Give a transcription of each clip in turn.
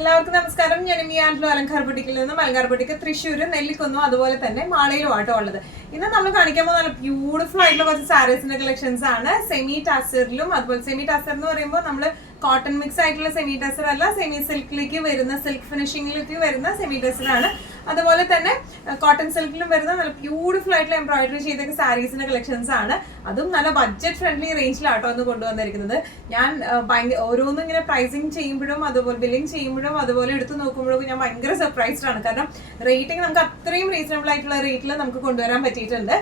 എല്ലാവർക്കും നമസ്കാരം. ഞാൻ മിയാൻഡ്ലോ അലങ്കാർ ബുട്ടിക്കിൽ നിന്നും അലങ്കാർ ബുട്ടിക്ക് തൃശ്ശൂർ നെല്ലിക്കുന്നോ അതുപോലെ തന്നെ മാളയിലും ആട്ടോ ഉള്ളത്. ഇന്ന് നമ്മൾ കാണിക്കാൻ പോകുന്ന നല്ല ബ്യൂട്ടിഫുൾ ആയിട്ടുള്ള കുറച്ച് സാരീസിന്റെ കളക്ഷൻസ് ആണ്. സെമി ടാസറിലും അതുപോലെ സെമി ടാസർ എന്ന് പറയുമ്പോൾ നമ്മൾ കോട്ടൺ മിക്സ് ആയിട്ടുള്ള സെമി ടാസർ അല്ല, സെമി സിൽക്കിലേക്ക് വരുന്ന സിൽക്ക് ഫിനിഷിംഗിലേക്ക് വരുന്ന സെമി ടാസർ ആണ്. അതുപോലെ തന്നെ കോട്ടൺ സിൽക്കിലും വരുന്ന നല്ല ബ്യൂട്ടിഫുൾ ആയിട്ടുള്ള എംബ്രോയിഡറി ചെയ്ത സാരീസിന്റെ കളക്ഷൻസ് ആണ്. അതും നല്ല ബഡ്ജറ്റ് ഫ്രണ്ട്ലി റേഞ്ചിലാട്ടോ ഒന്ന് കൊണ്ടുവന്നിരിക്കുന്നത്. ഞാൻ ഓരോന്നും ഇങ്ങനെ പ്രൈസിങ് ചെയ്യുമ്പോഴും അതുപോലെ ബില്ലിംഗ് ചെയ്യുമ്പോഴും അതുപോലെ എടുത്ത് നോക്കുമ്പോഴും ഞാൻ ഭയങ്കര സർപ്രൈസ്ഡ് ആണ്. കാരണം റേറ്റിംഗ് നമുക്ക് അത്രയും റീസണബിൾ ആയിട്ടുള്ള റേറ്റിൽ നമുക്ക് കൊണ്ടുവരാൻ പറ്റിയിട്ടുണ്ട്.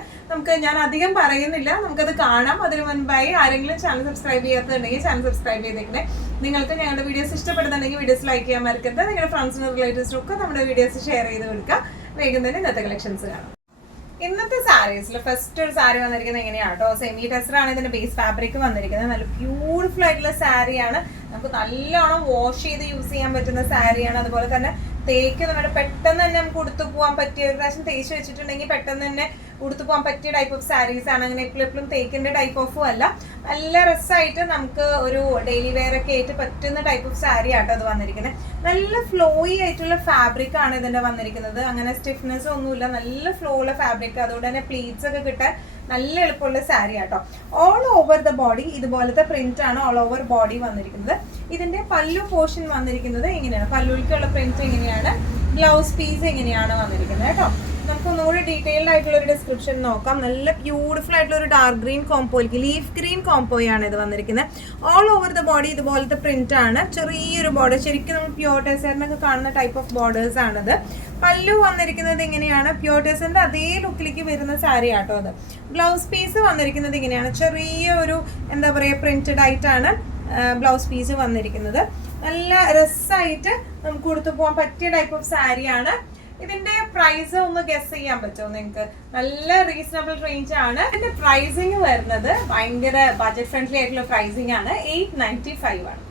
ഞാൻ അധികം പറയുന്നില്ല, നമുക്കത് കാണാം. അതിന് മുൻപായി ആരെങ്കിലും ചാനൽ സബ്സ്ക്രൈബ് ചെയ്യാത്തതുണ്ടെങ്കിൽ ചാനൽ സബ്സ്ക്രൈബ് ചെയ്തേക്കണേ. നിങ്ങൾക്ക് ഞങ്ങളുടെ വീഡിയോസ് ഇഷ്ടപ്പെടുന്നുണ്ടെങ്കിൽ വീഡിയോസ് ലൈക്ക് ചെയ്യാൻ മറക്കരുത്. നിങ്ങളുടെ ഫ്രണ്ട്സിനും റിലേറ്റീവ്സിനും ഒക്കെ നമ്മുടെ വീഡിയോസ് ഷെയർ ചെയ്ത് കൊടുക്കുക. വേഗം തന്നെ ഇന്നത്തെ കളക്ഷൻസ് കാണാം. ഇന്നത്തെ സാരീസിൽ ഫസ്റ്റ് ഒരു സാരി വന്നിരിക്കുന്നത് എങ്ങനെയാട്ടോ, സെമി ടെസർ ആണ് ഇതിന്റെ ബേസ് ഫാബ്രിക് വന്നിരിക്കുന്നത്. നല്ല ബ്യൂട്ടിഫുൾ ആയിട്ടുള്ള സാരിയാണ്. നമുക്ക് നല്ലോണം വാഷ് ചെയ്ത് യൂസ് ചെയ്യാൻ പറ്റുന്ന സാരിയാണ്. അതുപോലെ തന്നെ തേക്ക് നമ്മുടെ പെട്ടെന്ന് തന്നെ നമുക്ക് ഉടുത്തു പോകാൻ പറ്റിയ, ഒരു പ്രാവശ്യം തേച്ച് വെച്ചിട്ടുണ്ടെങ്കിൽ പെട്ടെന്ന് തന്നെ ഉടുത്തു പോകാൻ പറ്റിയ ടൈപ്പ് ഓഫ് സാരീസ് ആണ്. അങ്ങനെ എപ്പോഴും തേക്കിന്റെ ടൈപ്പ് ഓഫും അല്ല, നല്ല രസമായിട്ട് നമുക്ക് ഒരു ഡെയിലി വെയർ ഒക്കെ ആയിട്ട് പറ്റുന്ന ടൈപ്പ് ഓഫ് സാരി ആട്ടോ അത് വന്നിരിക്കുന്നത്. നല്ല ഫ്ലോയി ആയിട്ടുള്ള ഫാബ്രിക് ആണ് ഇതിന്റെ വന്നിരിക്കുന്നത്. അങ്ങനെ സ്റ്റിഫ്നെസ് ഒന്നുമില്ല, നല്ല ഫ്ലോ ഉള്ള ഫാബ്രിക്. അതുകൊണ്ട് തന്നെ പ്ലീറ്റ്സ് ഒക്കെ കിട്ടാൻ നല്ല എളുപ്പമുള്ള സാരി ആട്ടോ. ഓൾ ഓവർ ദ ബോഡി ഇതുപോലത്തെ പ്രിന്റ് ആണ് ഓൾ ഓവർ ബോഡി വന്നിരിക്കുന്നത്. ഇതിന്റെ പല്ലു പോർഷൻ വന്നിരിക്കുന്നത് എങ്ങനെയാണ്, പല്ലുവിലേക്കുള്ള പ്രിന്റ് എങ്ങനെയാണ്, ബ്ലൗസ് പീസ് എങ്ങനെയാണ് വന്നിരിക്കുന്നത് കേട്ടോ. നമുക്ക് ഒന്നുകൂടി ഡീറ്റെയിൽഡ് ആയിട്ടുള്ള ഒരു ഡിസ്ക്രിപ്ഷൻ നോക്കാം. നല്ല ബ്യൂട്ടിഫുൾ ആയിട്ടുള്ള ഒരു ഡാർക്ക് ഗ്രീൻ കോംപോയിലേക്ക് ലീഫ് ഗ്രീൻ കോംപോയാണ് ഇത് വന്നിരിക്കുന്നത്. ഓൾ ഓവർ ദ ബോഡി ഇതുപോലത്തെ പ്രിന്റ് ആണ്. ചെറിയൊരു ബോർഡർ, ശരിക്കും നമ്മൾ പ്യോർ ടെസറിനൊക്കെ കാണുന്ന ടൈപ്പ് ഓഫ് ബോർഡേഴ്സ് ആണത്. പല്ലു വന്നിരിക്കുന്നത് ഇങ്ങനെയാണ്, പ്യോർ ടെസറിന്റെ അതേ ലുക്കിലേക്ക് വരുന്ന സാരി ആട്ടോ അത്. ബ്ലൗസ് പീസ് വന്നിരിക്കുന്നത് ഇങ്ങനെയാണ്, ചെറിയ ഒരു എന്താ പറയുക പ്രിന്റഡ് ആയിട്ടാണ് ബ്ലൗസ് പീസ് വന്നിരിക്കുന്നത്. നല്ല രസമായിട്ട് നമുക്ക് കൊടുത്തു പോകാൻ പറ്റിയ ടൈപ്പ് ഓഫ് സാരിയാണ്. ഇതിന്റെ പ്രൈസ് ഒന്ന് ഗസ് ചെയ്യാൻ പറ്റുമോ നിങ്ങൾക്ക്? നല്ല റീസണബിൾ റേഞ്ച് ആണ്. ഇതിന്റെ പ്രൈസിങ് വരുന്നത് ഭയങ്കര ബഡ്ജറ്റ് ഫ്രണ്ട്ലി ആയിട്ടുള്ള പ്രൈസിങ് ആണ്. 895 ആണ്.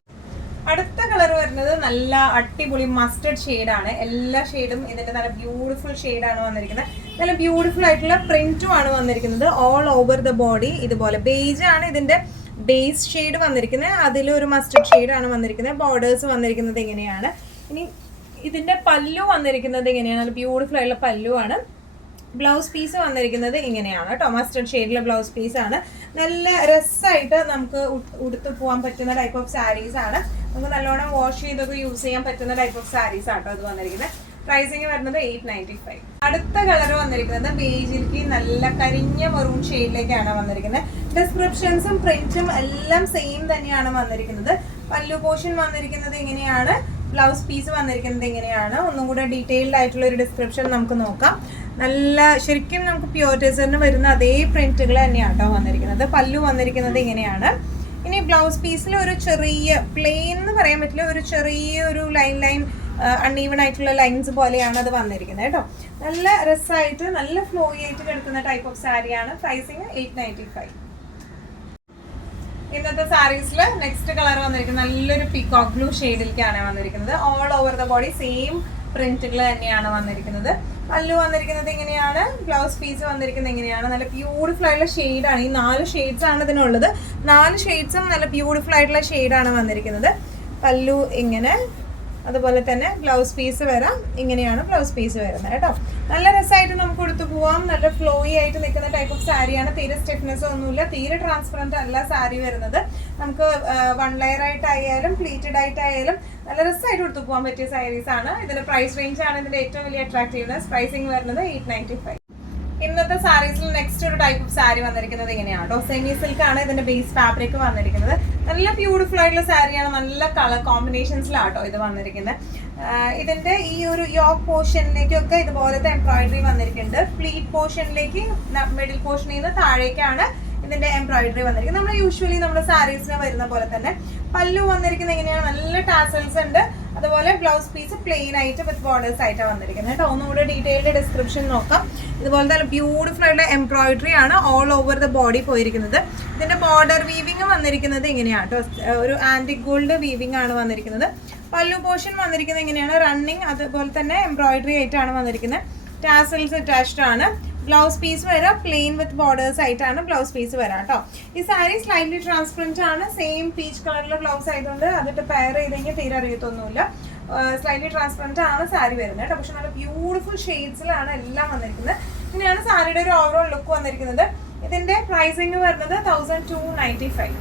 അടുത്ത കളർ വരുന്നത് നല്ല അടിപൊളി മസ്റ്റർഡ് ഷെയ്ഡാണ്. എല്ലാ ഷെയ്ഡും ഇതിന്റെ നല്ല ബ്യൂട്ടിഫുൾ ഷെയ്ഡാണ് വന്നിരിക്കുന്നത്. നല്ല ബ്യൂട്ടിഫുൾ ആയിട്ടുള്ള പ്രിന്റും ആണ് വന്നിരിക്കുന്നത്. ഓൾ ഓവർ ദ ബോഡി ഇതുപോലെ ബേജ് ആണ് ഇതിന്റെ ബേസ് ഷെയ്ഡ് വന്നിരിക്കുന്നത്. അതിലൊരു മസ്റ്റർഡ് ഷെയ്ഡാണ് വന്നിരിക്കുന്നത്. ബോർഡേഴ്സ് വന്നിരിക്കുന്നത് ഇങ്ങനെയാണ്. ഇനി ഇതിന്റെ പല്ലു വന്നിരിക്കുന്നത് ഇങ്ങനെയാണ്, നല്ല ബ്യൂട്ടിഫുൾ ആയിട്ടുള്ള പല്ലു ആണ്. ബ്ലൗസ് പീസ് വന്നിരിക്കുന്നത് ഇങ്ങനെയാണ് കേട്ടോ, മസ്റ്റർഡ് ഷെയ്ഡിലെ ബ്ലൗസ് പീസ് ആണ്. നല്ല രസമായിട്ട് നമുക്ക് ഉടുത്തു പോകാൻ പറ്റുന്ന ടൈപ്പ് ഓഫ് സാരീസ് ആണ്. നമുക്ക് നല്ലോണം വാഷ് ചെയ്തൊക്കെ യൂസ് ചെയ്യാൻ പറ്റുന്ന ടൈപ്പ് ഓഫ് സാരീസ് ആട്ടോ ഇത് വന്നിരിക്കുന്നത്. പ്രൈസിങ് വരുന്നത് 895. അടുത്ത കളർ വന്നിരിക്കുന്നത് ബേജിലേക്ക് നല്ല കരിഞ്ഞ മെറൂൺ ഷെയ്ഡിലേക്കാണ് വന്നിരിക്കുന്നത്. ഡിസ്ക്രിപ്ഷൻസും പ്രിന്റും എല്ലാം സെയിം തന്നെയാണ് വന്നിരിക്കുന്നത്. പല്ലു പോർഷൻ വന്നിരിക്കുന്നത് ഇങ്ങനെയാണ്, ബ്ലൗസ് പീസ് വന്നിരിക്കുന്നത് ഇങ്ങനെയാണ്. ഒന്നും കൂടെ ഡീറ്റെയിൽഡ് ആയിട്ടുള്ള ഒരു ഡിസ്ക്രിപ്ഷൻ നമുക്ക് നോക്കാം. നല്ല ശരിക്കും നമുക്ക് പ്യോർ ടെസറിന് വരുന്ന അതേ പ്രിന്റുകൾ തന്നെയാണ് കേട്ടോ വന്നിരിക്കുന്നത്. പല്ലു വന്നിരിക്കുന്നത് ഇങ്ങനെയാണ്. ഇനി ബ്ലൗസ് പീസിൽ ഒരു ചെറിയ പ്ലെയിൻ എന്ന് പറയാൻ പറ്റില്ല, ഒരു ചെറിയ ഒരു ലൈൻ അൺഈവൺ ആയിട്ടുള്ള ലൈൻസ് പോലെയാണ് അത് വന്നിരിക്കുന്നത് കേട്ടോ. നല്ല രസമായിട്ട് നല്ല ഫ്ലോയി ആയിട്ട് കിടക്കുന്ന ടൈപ്പ് ഓഫ് സാരിയാണ്. പ്രൈസിങ് 895. ഇന്നത്തെ സാരീസിൽ നെക്സ്റ്റ് കളർ വന്നിരിക്കുന്നത് നല്ലൊരു പീകോക്ക് ബ്ലൂ ഷെയ്ഡിലേക്കാണ് വന്നിരിക്കുന്നത്. All over the body same പ്രിന്റുകൾ തന്നെയാണ് വന്നിരിക്കുന്നത്. പല്ലു വന്നിരിക്കുന്നത് ഇങ്ങനെയാണ്, ബ്ലൗസ് പീസ് വന്നിരിക്കുന്നത് ഇങ്ങനെയാണ്. നല്ല ബ്യൂട്ടിഫുൾ ആയിട്ടുള്ള ഷെയ്ഡാണ്. ഈ 4 ഷെയ്ഡ്സ് ആണ് ഇതിനുള്ളത്. 4 ഷെയ്ഡ്സും നല്ല ബ്യൂട്ടിഫുൾ ആയിട്ടുള്ള ഷെയ്ഡാണ് വന്നിരിക്കുന്നത്. പല്ലു ഇങ്ങനെ, അതുപോലെ തന്നെ ബ്ലൗസ് പീസ് വരാം ഇങ്ങനെയാണ് ബ്ലൗസ് പീസ് വരുന്നത് കേട്ടോ. നല്ല രസമായിട്ട് നമുക്ക് കൊടുത്തു പോവാം. നല്ല ഫ്ലോയി ആയിട്ട് നിൽക്കുന്ന ടൈപ്പ് ഓഫ് സാരിയാണ്. തീരെ സ്റ്റിഫ്നെസ് ഒന്നുമില്ല, തീരെ ട്രാൻസ്പെറന്റ് അല്ല സാരി വരുന്നത്. നമുക്ക് 1 ലെയർ ആയിട്ടായാലും പ്ലീറ്റഡ് ആയിട്ടായാലും നല്ല രസമായിട്ട് കൊടുത്തു പോകാൻ പറ്റിയ സാരീസ് ആണ്. ഇതിന്റെ പ്രൈസ് റേഞ്ച് ആണ് ഇതിന്റെ ഏറ്റവും വലിയ അട്രാക്റ്റീവ്നെസ്. പ്രൈസിങ് വരുന്നത് 895. ഇന്നത്തെ സാരീസിൽ നെക്സ്റ്റ് ഒരു ടൈപ്പ് ഓഫ് സാരി വന്നിരിക്കുന്നത് ഇങ്ങനെയാണ് കേട്ടോ. സെമി സിൽക്ക് ആണ് ഇതിന്റെ ബേസ് ഫാബ്രിക് വന്നിരിക്കുന്നത്. നല്ല ബ്യൂട്ടിഫുൾ ആയിട്ടുള്ള സാരിയാണ്. നല്ല കളർ കോമ്പിനേഷൻസിലാട്ടോ ഇത് വന്നിരിക്കുന്നത്. ഇതിന്റെ ഈ ഒരു യോക്ക് പോർഷനിലേക്കൊക്കെ ഇതുപോലത്തെ എംബ്രോയിഡറി വന്നിരിക്കുന്നുണ്ട്. പ്ലീറ്റ് പോർഷനിലേക്ക് മിഡിൽ പോർഷനിൽ നിന്ന് താഴേക്കാണ് ഇതിന്റെ എംബ്രോയിഡറി വന്നിരിക്കുന്നത്. നമ്മൾ യൂഷ്വലി നമ്മുടെ സാരീസിന് വരുന്ന പോലെ തന്നെ. പല്ലു വന്നിരിക്കുന്നത് എങ്ങനെയാണ്, നല്ല ടാസൽസ് ഉണ്ട്. അതുപോലെ ബ്ലൗസ് പീസ് പ്ലെയിൻ ആയിട്ട് വിത്ത് ബോർഡേഴ്സ് ആയിട്ടാണ് വന്നിരിക്കുന്നത് കേട്ടോ. ഒന്നുകൂടെ ഡീറ്റെയിൽഡ് ഡിസ്ക്രിപ്ഷൻ നോക്കാം. ഇതുപോലെ തന്നെ ബ്യൂട്ടിഫുൾ ആയിട്ടുള്ള എംബ്രോയിഡറി ആണ് ഓൾ ഓവർ ദ ബോഡി പോയിരിക്കുന്നത്. ഇതിന്റെ ബോർഡർ വീവിങ് വന്നിരിക്കുന്നത് ഇങ്ങനെയാണ് കേട്ടോ, ഒരു ആന്റിക് ഗോൾഡ് വീവിങ് ആണ് വന്നിരിക്കുന്നത്. പല്ലു പോർഷൻ വന്നിരിക്കുന്നത് ഇങ്ങനെയാണ്, റണ്ണിങ് അതുപോലെ തന്നെ എംബ്രോയിഡറി ആയിട്ടാണ് വന്നിരിക്കുന്നത്. ടാസൽസ് അറ്റാച്ച്ഡ് ആണ്. ബ്ലൗസ് പീസ് വരാം പ്ലെയിൻ വിത്ത് ബോർഡേഴ്സ് ആയിട്ടാണ് ബ്ലൗസ് പീസ് വരാം കേട്ടോ. ഈ സാരി സ്ലൈറ്റ്ലി ട്രാൻസ്പെറന്റ് ആണ്. സെയിം പീച്ച് കളറിലെ ബ്ലൗസ് ആയതുകൊണ്ട് അതിട്ട് പെയർ ചെയ്തെങ്കിൽ തീരെ അറിയത്തൊന്നുമില്ല. സ്ലൈറ്റ്ലി ട്രാൻസ്പെറന്റ് ആണ് സാരി വരുന്നത് കേട്ടോ. പക്ഷെ നല്ല ബ്യൂട്ടിഫുൾ ഷെയ്ഡ്സിലാണ് എല്ലാം വന്നിരിക്കുന്നത്. ഇങ്ങനെയാണ് സാരിയുടെ ഒരു ഓവറോൾ ലുക്ക് വന്നിരിക്കുന്നത്. ഇതിന്റെ പ്രൈസിങ് വരുന്നത് 1295.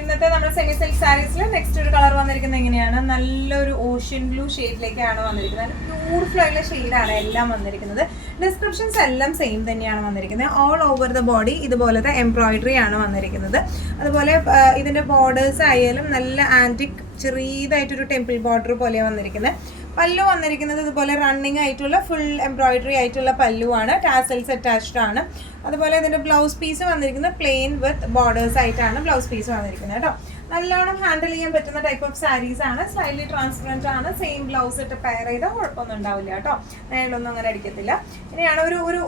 ഇന്നത്തെ നമ്മുടെ സെമി സിൽക്ക് സാരീസിൽ നെക്സ്റ്റ് ഒരു കളർ വന്നിരിക്കുന്നത് എങ്ങനെയാണ്, നല്ലൊരു ഓഷ്യൻ ബ്ലൂ ഷെയ്ഡിലേക്കാണ് വന്നിരിക്കുന്നത്. ബ്യൂട്ടിഫുൾ ആയിട്ടുള്ള ഷെയ്ഡാണ് എല്ലാം വന്നിരിക്കുന്നത്. ഡിസ്ക്രിപ്ഷൻസ് എല്ലാം സെയിം തന്നെയാണ് വന്നിരിക്കുന്നത്. ഓൾ ഓവർ ദ ബോഡി ഇതുപോലത്തെ എംബ്രോയിഡറി ആണ് വന്നിരിക്കുന്നത്. അതുപോലെ ഇതിന്റെ ബോർഡേഴ്സ് ആയാലും നല്ല ആന്റിക് ചെറിയതായിട്ടൊരു ടെമ്പിൾ ബോർഡർ പോലെയാണ് വന്നിരിക്കുന്നത്. പല്ലു വന്നിരിക്കുന്നത് ഇതുപോലെ റണ്ണിങ് ആയിട്ടുള്ള ഫുൾ എംബ്രോയിഡറി ആയിട്ടുള്ള പല്ലുവാണ്. ടാസൽസ് അറ്റാച്ച്ഡ് ആണ്. അതുപോലെ ഇതിന്റെ ബ്ലൗസ് പീസ് വന്നിരിക്കുന്നത് പ്ലെയിൻ വിത്ത് ബോർഡേഴ്സ് ആയിട്ടാണ് ബ്ലൗസ് പീസ് വന്നിരിക്കുന്നത് കേട്ടോ. നല്ലോണം ഹാൻഡിൽ ചെയ്യാൻ പറ്റുന്ന ടൈപ്പ് ഓഫ് സാരീസ് ആണ്. സ്ലൈറ്റ്ലി ട്രാൻസ്പെറന്റ് ആണ്. സെയിം ബ്ലൗസ് ഇട്ട് പെയർ ചെയ്താൽ കുഴപ്പമൊന്നും ഉണ്ടാവില്ല കേട്ടോ. നേരിലൊന്നും അങ്ങനെ അടിക്കത്തില്ല. ഇനിയാണ് ഒരു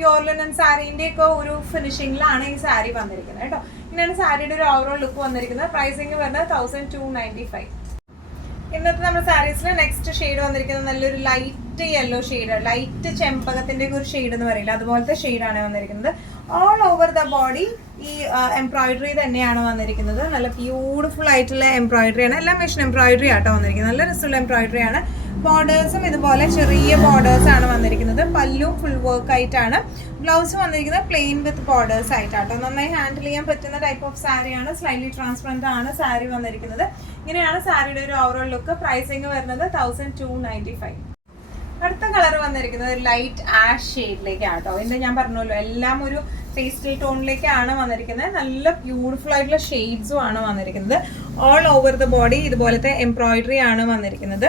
പ്യോർ ലിനൻ സാരീന്റെ ഒക്കെ ഒരു ഫിനിഷിംഗിലാണ് ഈ സാരി വന്നിരിക്കുന്നത് കേട്ടോ. ഇങ്ങനെയാണ് സാരിയുടെ ഒരു ഓവറോൾ ലുക്ക് വന്നിരിക്കുന്നത്. പ്രൈസിങ് വരുന്നത് 1295. ഇന്നത്തെ നമ്മുടെ സാരീസിൽ നെക്സ്റ്റ് ഷെയ്ഡ് വന്നിരിക്കുന്നത് നല്ലൊരു ലൈറ്റ് യെല്ലോ ഷെയ്ഡ്, ലൈറ്റ് ചെമ്പകത്തിന്റെ ഒരു ഷെയ്ഡ് എന്ന് പറയില്ല, അതുപോലത്തെ ഷെയ്ഡാണ് വന്നിരിക്കുന്നത്. ഓൾ ഓവർ ദ ബോഡി ഈ എംബ്രോയിഡറി തന്നെയാണ് വന്നിരിക്കുന്നത്. നല്ല ബ്യൂട്ടിഫുൾ ആയിട്ടുള്ള എംബ്രോയിഡറി ആണ്. എല്ലാം മെഷീൻ എംബ്രോയിഡറി ആട്ടോ വന്നിരിക്കുന്നത്. നല്ല രസമുള്ള എംബ്രോയിഡറി ആണ്. ബോർഡേഴ്സും ഇതുപോലെ ചെറിയ ബോർഡേഴ്സ് ആണ് വന്നിരിക്കുന്നത്. പല്ലു ഫുൾ വർക്ക് ആയിട്ടാണ്. ബ്ലൗസ് വന്നിരിക്കുന്നത് പ്ലെയിൻ വിത്ത് ബോർഡേഴ്സ് ആയിട്ടാട്ടോ. നന്നായി ഹാൻഡിൽ ചെയ്യാൻ പറ്റുന്ന ടൈപ്പ് ഓഫ് സാരിയാണ്. സ്ലൈറ്റ്ലി ട്രാൻസ്പെറന്റ് ആണ് സാരി വന്നിരിക്കുന്നത്. ഇങ്ങനെയാണ് സാരിയുടെ ഒരു ഓവറോൾ ലുക്ക്. പ്രൈസിങ് വരുന്നത് 1295. അടുത്ത കളർ വന്നിരിക്കുന്നത് ലൈറ്റ് ആഷ് ഷെയ്ഡിലേക്കാണ് കേട്ടോ. ഇതിന്റെ ഞാൻ പറഞ്ഞല്ലോ എല്ലാം ഒരു പേസ്റ്റൽ ടോണിലേക്കാണ് വന്നിരിക്കുന്നത്. നല്ല ബ്യൂട്ടിഫുൾ ആയിട്ടുള്ള ഷെയ്ഡ്സും ആണ് വന്നിരിക്കുന്നത്. ഓൾ ഓവർ ദ ബോഡി ഇതുപോലത്തെ എംബ്രോയിഡറി ആണ് വന്നിരിക്കുന്നത്.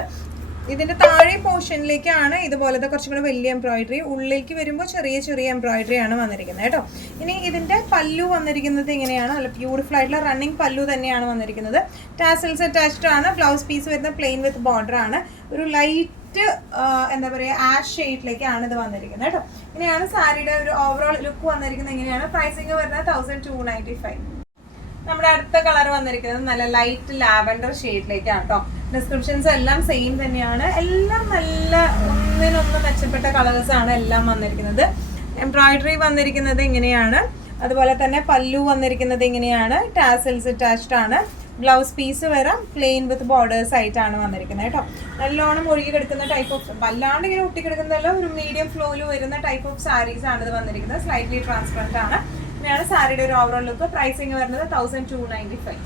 ഇതിന്റെ താഴെ പോർഷനിലേക്കാണ് ഇതുപോലത്തെ കുറച്ചും കൂടെ വലിയ എംബ്രോയിഡറി, ഉള്ളിലേക്ക് വരുമ്പോൾ ചെറിയ ചെറിയ എംബ്രോയിഡറി ആണ് വന്നിരിക്കുന്നത് കേട്ടോ. ഇനി ഇതിന്റെ പല്ലു വന്നിരിക്കുന്നത് ഇങ്ങനെയാണ്. നല്ല ബ്യൂട്ടിഫുൾ ആയിട്ടുള്ള റണ്ണിങ് പല്ലു തന്നെയാണ് വന്നിരിക്കുന്നത്. ടാസൽസ് അറ്റാച്ച്ഡ് ആണ്. ബ്ലൗസ് പീസ് വരുന്ന പ്ലെയിൻ വിത്ത് ബോർഡർ ആണ്. ഒരു ലൈറ്റ് എന്താ പറയുക ആഷ് ഷെയ്ഡിലേക്കാണ് ഇത് വന്നിരിക്കുന്നത് കേട്ടോ. ഇങ്ങനെയാണ് സാരിയുടെ ഒരു ഓവറോൾ ലുക്ക് വന്നിരിക്കുന്നത്. ഇങ്ങനെയാണ് പ്രൈസിങ് വരുന്നത് 1295. നമ്മുടെ അടുത്ത കളർ വന്നിരിക്കുന്നത് നല്ല ലൈറ്റ് ലാവൻഡർ ഷെയ്ഡിലേക്കാണ് കേട്ടോ. ഡിസ്ക്രിപ്ഷൻസ് എല്ലാം സെയിം തന്നെയാണ്. എല്ലാം നല്ല ഒന്നിനൊന്ന് മെച്ചപ്പെട്ട കളേഴ്സ് ആണ് എല്ലാം വന്നിരിക്കുന്നത്. എംബ്രോയിഡറി വന്നിരിക്കുന്നത് ഇങ്ങനെയാണ്. അതുപോലെ തന്നെ പല്ലു വന്നിരിക്കുന്നത് ഇങ്ങനെയാണ്. ടാസൽസ് അറ്റാച്ച്ഡ് ആണ്. ബ്ലൗസ് പീസ് വരാം പ്ലെയിൻ വിത്ത് ബോർഡേഴ്സ് ആയിട്ടാണ് വന്നിരിക്കുന്നത് കേട്ടോ. നല്ലോണം ഒഴുകി കിടക്കുന്ന ടൈപ്പ് ഓഫ്, വല്ലാണ്ട് ഇങ്ങനെ ഒട്ടിക്കിടക്കുന്നതല്ല, ഒരു മീഡിയം ഫ്ലോയിൽ വരുന്ന ടൈപ്പ് ഓഫ് സാരീസ് ആണ് ഇത് വന്നിരിക്കുന്നത്. സ്ലൈറ്റ്ലി ട്രാൻസ്പെറന്റ് ആണ്. ഇങ്ങനെയാണ് സാരിയുടെ ഒരു ഓവറോൾ ലുക്ക്. പ്രൈസിങ് വരുന്നത് 1295.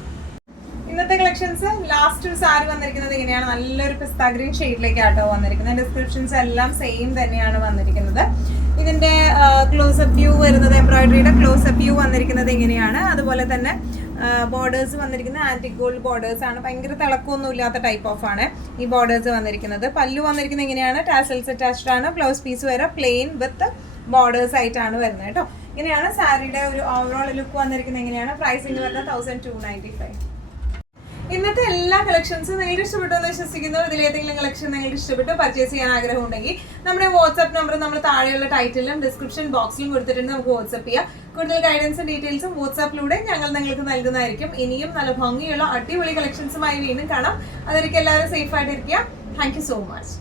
ഇന്നത്തെ കളക്ഷൻസ് ലാസ്റ്റ് ഒരു സാരി വന്നിരിക്കുന്നത് ഇങ്ങനെയാണ്. നല്ലൊരു പിസ്ത ഗ്രീൻ ഷെയ്ഡിലേക്കാട്ടോ വന്നിരിക്കുന്നത്. ഡിസ്ക്രിപ്ഷൻസ് എല്ലാം സെയിം തന്നെയാണ് വന്നിരിക്കുന്നത്. ഇതിന്റെ ക്ലോസപ്പ് വ്യൂ വരുന്നത്, എംബ്രോയിഡറിയുടെ ക്ലോസപ്പ് വ്യൂ വന്നിരിക്കുന്നത് ഇങ്ങനെയാണ്. അതുപോലെ തന്നെ ബോർഡേഴ്സ് വന്നിരിക്കുന്നത് ആന്റിക് ഗോൾഡ് ബോർഡേഴ്സ് ആണ്. ഭയങ്കര തിളക്കമൊന്നും ഇല്ലാത്ത ടൈപ്പ് ഓഫ് ആണ് ഈ ബോർഡേഴ്സ് വന്നിരിക്കുന്നത്. പല്ലു വന്നിരിക്കുന്നത് ഇങ്ങനെയാണ്. ടാസൽസ് അറ്റാച്ച്ഡ് ആണ്. ബ്ലൗസ് പീസ് വരെ പ്ലെയിൻ വിത്ത് ബോർഡേഴ്സ് ആയിട്ടാണ് വരുന്നത് കേട്ടോ. ഇങ്ങനെയാണ് സാരിയുടെ ഒരു ഓവറോൾ ലുക്ക് വന്നിരിക്കുന്നത്. എങ്ങനെയാണ് പ്രൈസിങ് വരുന്നത് 1295. ഇന്നത്തെ എല്ലാ കളക്ഷൻസും നിങ്ങൾക്ക് ഇഷ്ടപ്പെട്ടു എന്ന് വിശ്വസിക്കുന്നു. ഇതിലേതെങ്കിലും കളക്ഷൻ നിങ്ങൾക്ക് ഇഷ്ടപ്പെട്ടു പർച്ചേസ് ചെയ്യാൻ ആഗ്രഹം ഉണ്ടെങ്കിൽ നമ്മുടെ വാട്സ്ആപ്പ് നമ്പർ നമ്മൾ താഴെയുള്ള ടൈറ്റിലും ഡിസ്ക്രിപ്ഷൻ ബോക്സിലും കൊടുത്തിട്ടുണ്ട്. നമുക്ക് വാട്സ്ആപ്പ് ചെയ്യാം. കൂടുതൽ ഗൈഡൻസും ഡീറ്റെയിൽസും വാട്സ്ആപ്പിലൂടെ ഞങ്ങൾ നിങ്ങൾക്ക് നൽകുന്നതായിരിക്കും. ഇനിയും നല്ല ഭംഗിയുള്ള അടിപൊളി കളക്ഷൻസുമായി വീണ്ടും കാണാം. അതൊരിക്കലും എല്ലാവരും സേഫ് ആയിട്ടിരിക്കുക. Thank you so much.